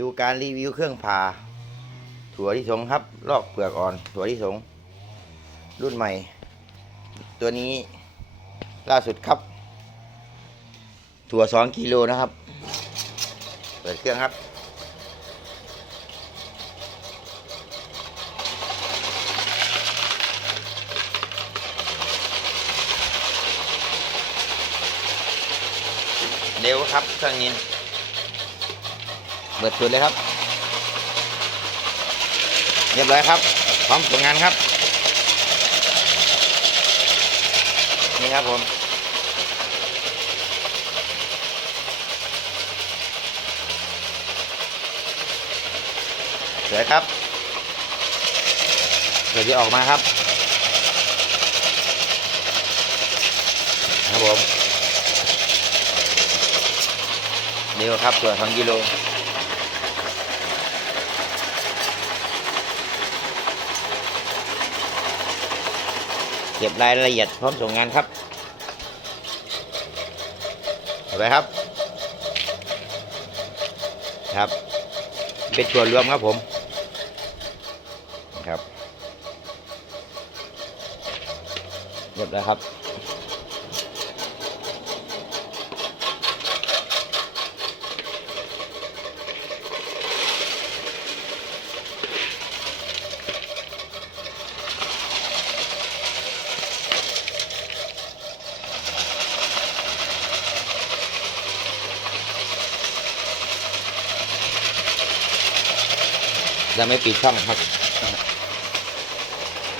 ดูการรีวิวเครื่องผ่า ถั่วที่สงครับ ลอกเปลือกอ่อน ถั่วที่สง รุ่นใหม่ ตัวนี้ล่าสุดครับ ถั่วสองกิโลนะครับ เปิดเครื่องครับ เร็วครับเครื่องนี้ เปิดสุดเลยครับ เรียบร้อยครับ พร้อมส่งงานครับ นี่ครับผมสวยครับเดี๋ยวจะออกมาครับครับผมเร็วครับตัวสองกิโล เก็บรายละเอียดพร้อมส่งงานครับเห็นไหมครับ ครับ เป็นส่วนรวมครับผมครับเรียบร้อยครับ จะไม่ปิดช่องครับ